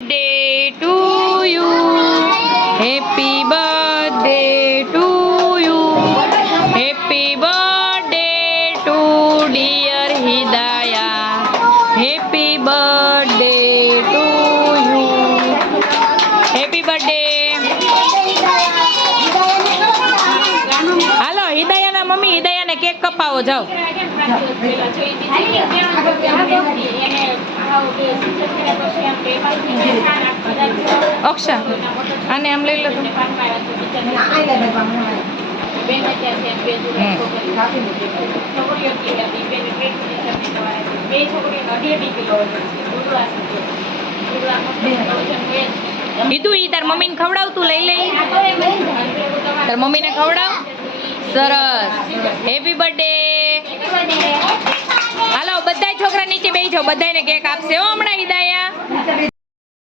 birthday to you. Happy birthday to you. Happy birthday to dear Hidaya. Happy birthday to you. Happy birthday. હાલો હિદાયાના mummy હિદાયાને cake કપાવો જાઓ. અક્ષા આને આમ લઈ લો તો કીધું ઈ તાર મમ્મીને ખવડાવતું લઈ લઈ તાર મમ્મીને ખવડાવ. સરસ. Happy birthday. હાલો બધા છોકરા નીચે બેસી જાઓ, બધાને કેક આપશે હો હમણાં હિદાયા.